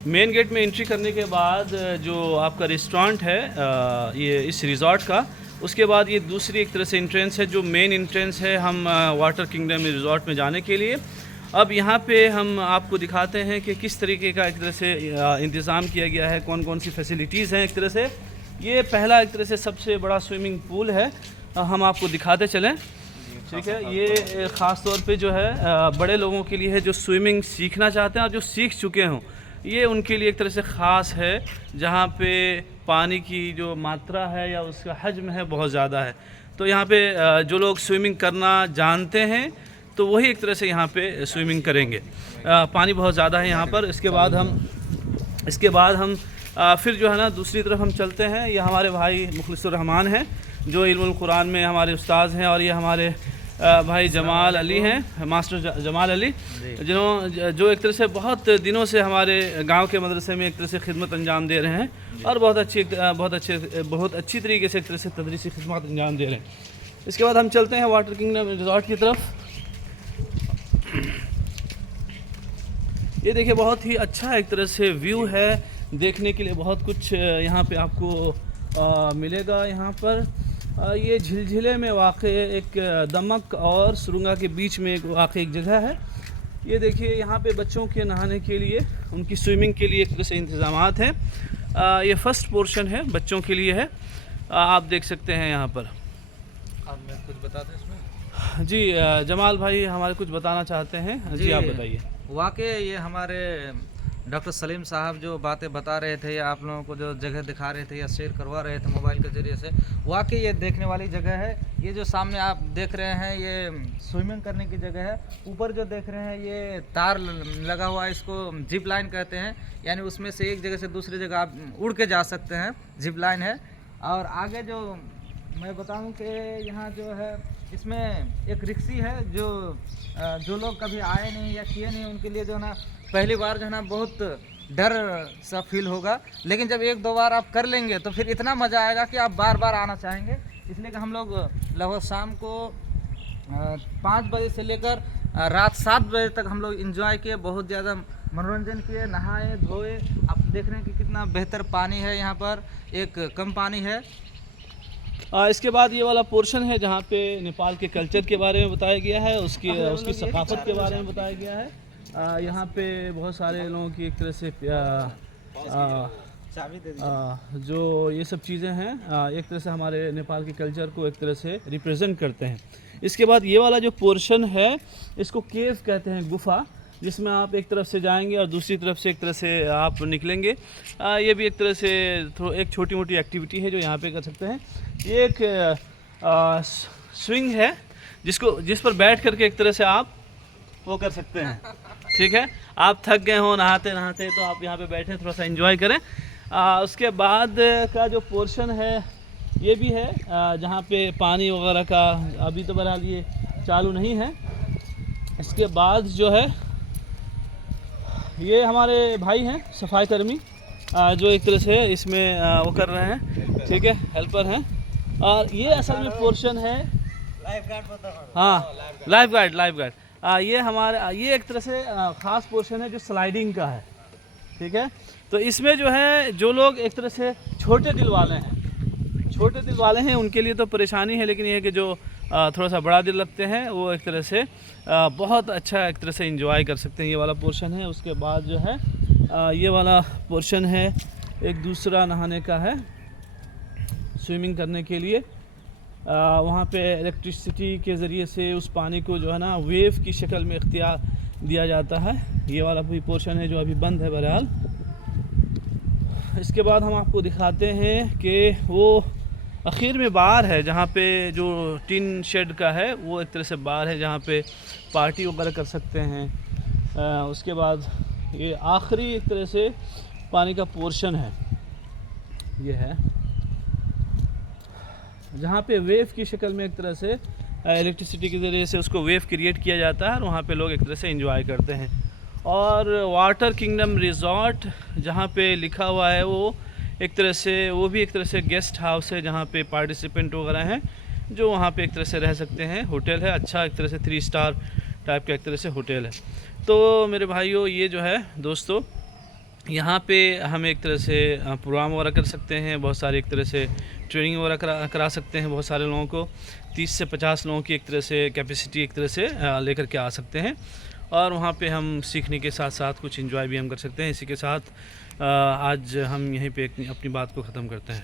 Main gate में entry करने के बाद जो आपका रेस्टोरेंट है ये इस रिज़ॉर्ट का, उसके बाद ये दूसरी एक तरह से एंट्रेंस है जो मेन एंट्रेंस है हम वाटर किंगडम रिज़ॉर्ट में जाने के लिए। अब यहाँ पे हम आपको दिखाते हैं कि किस तरीके का एक तरह से इंतज़ाम किया गया है, कौन कौन सी फैसिलिटीज़ हैं। एक तरह से ये पहला एक तरह से सबसे बड़ा स्विमिंग पूल है, हम आपको दिखाते चलें। ठीक है, ये ख़ास तौर पे जो है बड़े लोगों के लिए है जो स्विमिंग सीखना चाहते हैं और जो सीख चुके हों, ये उनके लिए एक तरह से ख़ास है, जहाँ पे पानी की जो मात्रा है या उसका हजम है बहुत ज़्यादा है। तो यहाँ पे जो लोग स्विमिंग करना जानते हैं तो वही एक तरह से यहाँ पे स्विमिंग करेंगे। पानी बहुत ज़्यादा है यहाँ पर। इसके बाद हम फिर जो है ना दूसरी तरफ हम चलते हैं। ये हमारे भाई मुखलिसुर रहमान हैं जो इल्मुल कुरान में हमारे उस्ताद हैं, और ये हमारे भाई जमाल अली हैं, मास्टर जमाल अली, जो एक तरह से बहुत दिनों से हमारे गांव के मदरसे में एक तरह से खिदमत अंजाम दे रहे हैं और बहुत अच्छी तरीके से एक तरह से तदरीसी खिदमत अंजाम दे रहे हैं। इसके बाद हम चलते हैं वाटर किंगडम रिज़ॉर्ट की तरफ। ये देखिए बहुत ही अच्छा एक तरह से व्यू है, देखने के लिए बहुत कुछ यहाँ पे आपको मिलेगा। यहाँ पर ये झिलझिले में वाक़े एक दमक और सुरुंगा के बीच में वाक़े एक जगह है। ये देखिए यहाँ पे बच्चों के नहाने के लिए, उनकी स्विमिंग के लिए एक तरह से इंतज़ामात हैं। ये फ़र्स्ट पोर्शन है, बच्चों के लिए है, आप देख सकते हैं यहाँ पर। आप मैं कुछ बता दें इसमें? जी जमाल भाई हमारे कुछ बताना चाहते हैं। जी आप बताइए। वाकई ये हमारे डॉक्टर सलीम साहब जो बातें बता रहे थे या आप लोगों को जो जगह दिखा रहे थे या शेयर करवा रहे थे मोबाइल के ज़रिए से, वाकई ये देखने वाली जगह है। ये जो सामने आप देख रहे हैं ये स्विमिंग करने की जगह है। ऊपर जो देख रहे हैं ये तार लगा हुआ है, इसको जिप लाइन कहते हैं, यानी उसमें से एक जगह से दूसरी जगह आप उड़ के जा सकते हैं, जिप लाइन है। और आगे जो मैं बताऊं कि यहाँ जो है इसमें एक रिक्सी है, जो लोग कभी आए नहीं या किए नहीं उनके लिए जो है ना पहली बार जो है ना बहुत डर सा फील होगा, लेकिन जब एक दो बार आप कर लेंगे तो फिर इतना मज़ा आएगा कि आप बार बार आना चाहेंगे। इसलिए कि हम लोग लगभग शाम को 5 बजे से लेकर रात 7 बजे तक हम लोग इंजॉय किए, बहुत ज़्यादा मनोरंजन किए, नहाए धोए। आप देख रहे हैं कि कितना बेहतर पानी है यहाँ पर, एक कम पानी है। इसके बाद ये वाला पोर्शन है जहाँ पे नेपाल के कल्चर के बारे में बताया गया है, उसकी सकाफत के बारे में बताया गया है। यहाँ पे बहुत सारे लोगों की एक तरह से जो ये सब चीज़ें हैं एक तरह से हमारे नेपाल के कल्चर को एक तरह से रिप्रेजेंट करते हैं। इसके बाद ये वाला जो पोर्शन है इसको केव कहते हैं, गुफा, जिसमें आप एक तरफ से जाएंगे और दूसरी तरफ से एक तरह से आप निकलेंगे। ये भी एक तरह से एक छोटी मोटी एक्टिविटी है जो यहाँ पे कर सकते हैं। ये एक स्विंग है जिस पर बैठ करके एक तरह से आप वो कर सकते हैं। ठीक है, आप थक गए हो नहाते नहाते तो आप यहाँ पे बैठे थोड़ा सा एंजॉय करें। उसके बाद का जो पोर्शन है ये भी है जहाँ पे पानी वगैरह का अभी तो बहरहाल ये चालू नहीं है। इसके बाद जो है ये हमारे भाई हैं सफाई कर्मी जो एक तरह से इसमें वो कर रहे हैं, ठीक है, हेल्पर हैं। और ये असल में पोर्शन है लाइफ गार्ड, हाँ लाइफ गार्ड। ये एक तरह से ख़ास पोर्शन है जो स्लाइडिंग का है। ठीक है, तो इसमें जो है जो लोग एक तरह से छोटे दिल वाले हैं उनके लिए तो परेशानी है, लेकिन ये है कि जो थोड़ा सा बड़ा दिल रखते हैं वो एक तरह से बहुत अच्छा एक तरह से एंजॉय कर सकते हैं। ये वाला पोर्शन है। उसके बाद जो है ये वाला पोर्शन है एक दूसरा नहाने का है, स्विमिंग करने के लिए। वहाँ पे इलेक्ट्रिसिटी के ज़रिए से उस पानी को जो है ना वेव की शक्ल में इख्तियार दिया जाता है। ये वाला भी पोर्शन है जो अभी बंद है बहरहाल। इसके बाद हम आपको दिखाते हैं कि वो आखिर में बार है जहाँ पे जो टिन शेड का है, वो एक तरह से बार है जहाँ पे पार्टी वगैरह कर सकते हैं। उसके बाद ये आखिरी एक तरह से पानी का पोर्शन है, ये है जहाँ पे वेव की शक्ल में एक तरह से इलेक्ट्रिसिटी के ज़रिए से उसको वेव क्रिएट किया जाता है और वहाँ पे लोग एक तरह से एंजॉय करते हैं। और वाटर किंगडम रिज़ॉर्ट जहाँ पे लिखा हुआ है वो एक तरह से वो भी एक तरह से गेस्ट हाउस है जहाँ पे पार्टिसिपेंट वगैरह हैं जो वहाँ पे एक तरह से रह सकते हैं। होटल है, अच्छा एक तरह से 3 स्टार टाइप का एक तरह से होटल है। तो मेरे भाइयों ये जो है दोस्तों यहाँ पे हम एक तरह से प्रोग्राम वगैरह कर सकते हैं, बहुत सारे एक तरह से ट्रेनिंग वगैरह करा सकते हैं बहुत सारे लोगों को। 30 से 50 लोगों की एक तरह से कैपेसिटी एक तरह से लेकर के आ सकते हैं, और वहाँ पे हम सीखने के साथ साथ कुछ एंजॉय भी हम कर सकते हैं। इसी के साथ आज हम यहीं पे अपनी बात को ख़त्म करते हैं।